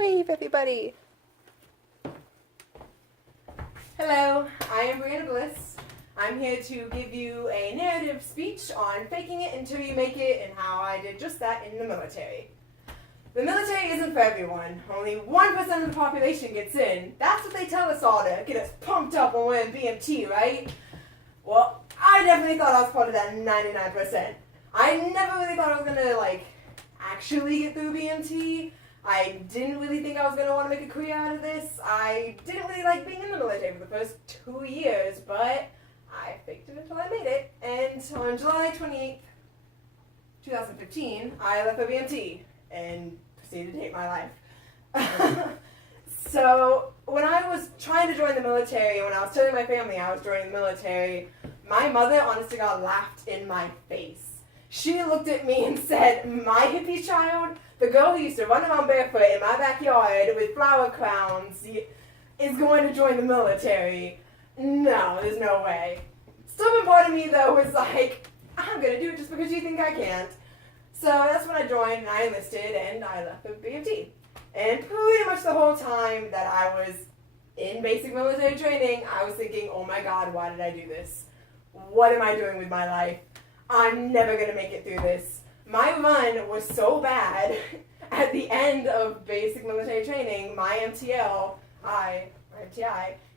Wave, everybody. Hello, I am Brianna Bliss. I'm here to give you a narrative speech on faking it until you make it and how I did just that in the military. The military isn't for everyone. Only 1% of the population gets in. That's what they tell us all to get us pumped up when we're in BMT, right? Well, I definitely thought I was part of that 99%. I never really thought I was gonna, actually get through BMT. I didn't really think I was going to want to make a career out of this. I didn't really like being in the military for the first 2 years, but I faked it until I made it. And on July 28th, 2015, I left for BMT and proceeded to hate my life. So when I was trying to join the military, when I was telling my family I was joining the military, my mother, honest to God, laughed in my face. She looked at me and said, "My hippie child, the girl who used to run around barefoot in my backyard with flower crowns is going to join the military. No, there's no way." Stubborn part of me, though, was like, I'm going to do it just because you think I can't. So that's when I joined, and I enlisted, and I left for BMT. And pretty much the whole time that I was in basic military training, I was thinking, oh my God, why did I do this? What am I doing with my life? I'm never going to make it through this. My run was so bad. At the end of basic military training, my MTI,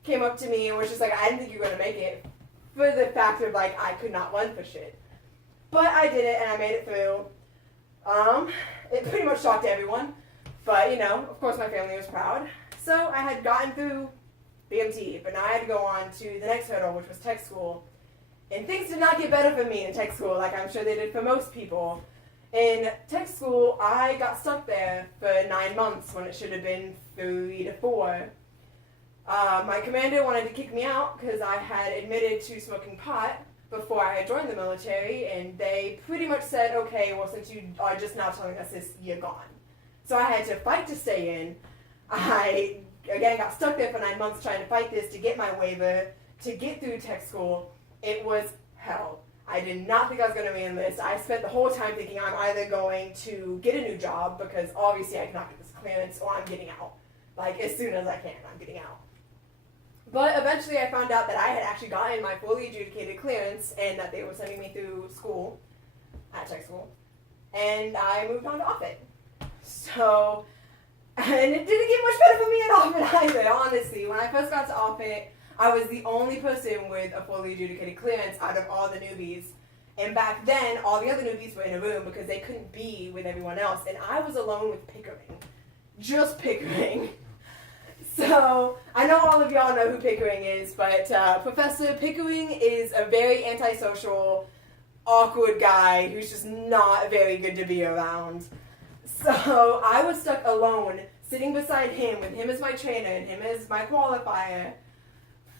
came up to me and was just like, I didn't think you were going to make it, for the fact of, I could not run for shit. But I did it, and I made it through. It pretty much shocked everyone. But, of course my family was proud. So I had gotten through BMT, but now I had to go on to the next hurdle, which was tech school. And things did not get better for me in tech school, like I'm sure they did for most people. In tech school, I got stuck there for 9 months when it should have been 3 to 4. My commander wanted to kick me out because I had admitted to smoking pot before I had joined the military, and they pretty much said, okay, well, since you are just now telling us this, you're gone. So I had to fight to stay in. I, again, got stuck there for 9 months trying to fight this to get my waiver, to get through tech school. It was hell. I did not think I was going to re-enlist. I spent the whole time thinking I'm either going to get a new job, because obviously I cannot get this clearance, or I'm getting out. As soon as I can, I'm getting out. But eventually I found out that I had actually gotten my fully adjudicated clearance, and that they were sending me through school, at tech school, and I moved on to Offutt. So, and it didn't get much better for me at Offutt either, honestly. When I first got to Offutt, I was the only person with a fully adjudicated clearance out of all the newbies. And back then, all the other newbies were in a room because they couldn't be with everyone else. And I was alone with Pickering. Just Pickering. So, I know all of y'all know who Pickering is, but Professor Pickering is a very antisocial, awkward guy who's just not very good to be around. So, I was stuck alone, sitting beside him, with him as my trainer and him as my qualifier,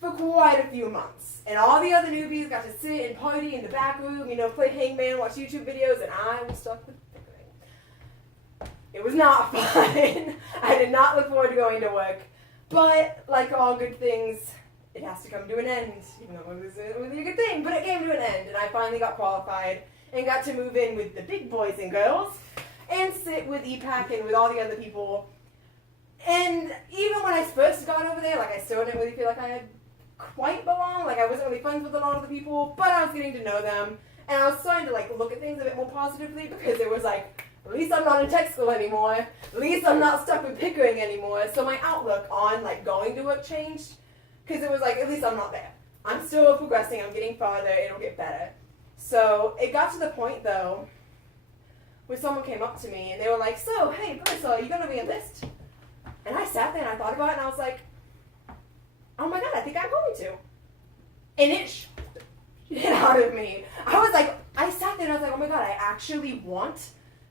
for quite a few months. And all the other newbies got to sit and party in the back room, play hangman, watch YouTube videos, and I was stuck with Pickering. It was not fun. I did not look forward to going to work. But, like all good things, it has to come to an end, even though it was a good thing. But it came to an end, and I finally got qualified and got to move in with the big boys and girls and sit with EPAC and with all the other people. And even when I first got over there, I still didn't really feel like I had quite belong. I wasn't really friends with a lot of the people, but I was getting to know them, and I was starting to look at things a bit more positively, because it was at least I'm not in tech school anymore, at least I'm not stuck with Pickering anymore. So my outlook on going to work changed, because it was at least I'm not there. I'm still progressing, I'm getting farther, it'll get better. So it got to the point though where someone came up to me and they were like, "So, hey Bliss, are you gonna re-enlist?" And I sat there and I thought about it, and I was like, oh my God, I think I'm going to. And it shocked the shit out of me. I sat there and I was like, oh my God, I actually want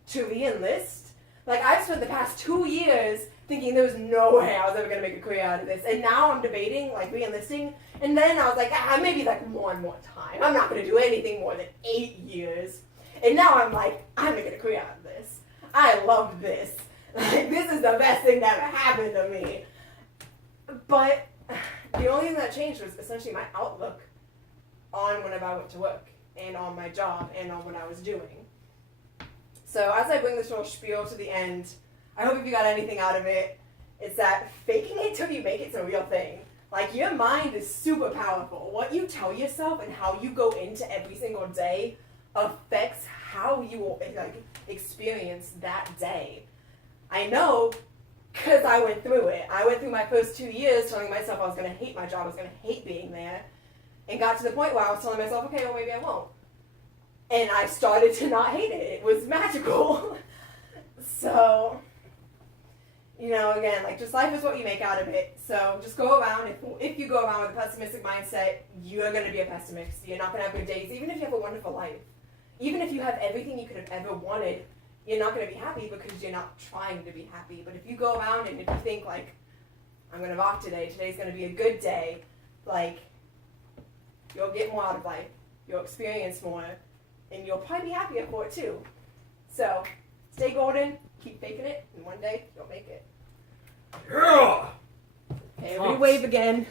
to re-enlist? I've spent the past 2 years thinking there was no way I was ever going to make a career out of this. And now I'm debating, re-enlisting. And then I was like, maybe one more time. I'm not going to do anything more than 8 years. And now I'm like, I'm making a career out of this. I love this. This is the best thing that ever happened to me. But the only thing that changed was essentially my outlook on whenever I went to work, and on my job, and on what I was doing. So as I bring this little spiel to the end, I hope if you got anything out of it, is that faking it till you make it's a real thing. Like, your mind is super powerful. What you tell yourself and how you go into every single day affects how you will, like, experience that day. I know because I went through it. I went through my first 2 years telling myself I was going to hate my job, I was going to hate being there, and got to the point where I was telling myself, okay, well, maybe I won't. And I started to not hate it. It was magical. So, you know, again, like, just life is what you make out of it. So just go around. If you go around with a pessimistic mindset, you're going to be a pessimist. You're not going to have good days, even if you have a wonderful life. Even if you have everything you could have ever wanted, you're not going to be happy because you're not trying to be happy. But if you go around and if you think, like, I'm going to rock today, today's going to be a good day, like, you'll get more out of life. You'll experience more. And you'll probably be happier for it, too. So, stay golden, keep faking it, and one day, you'll make it. Yeah! Okay, we wave again.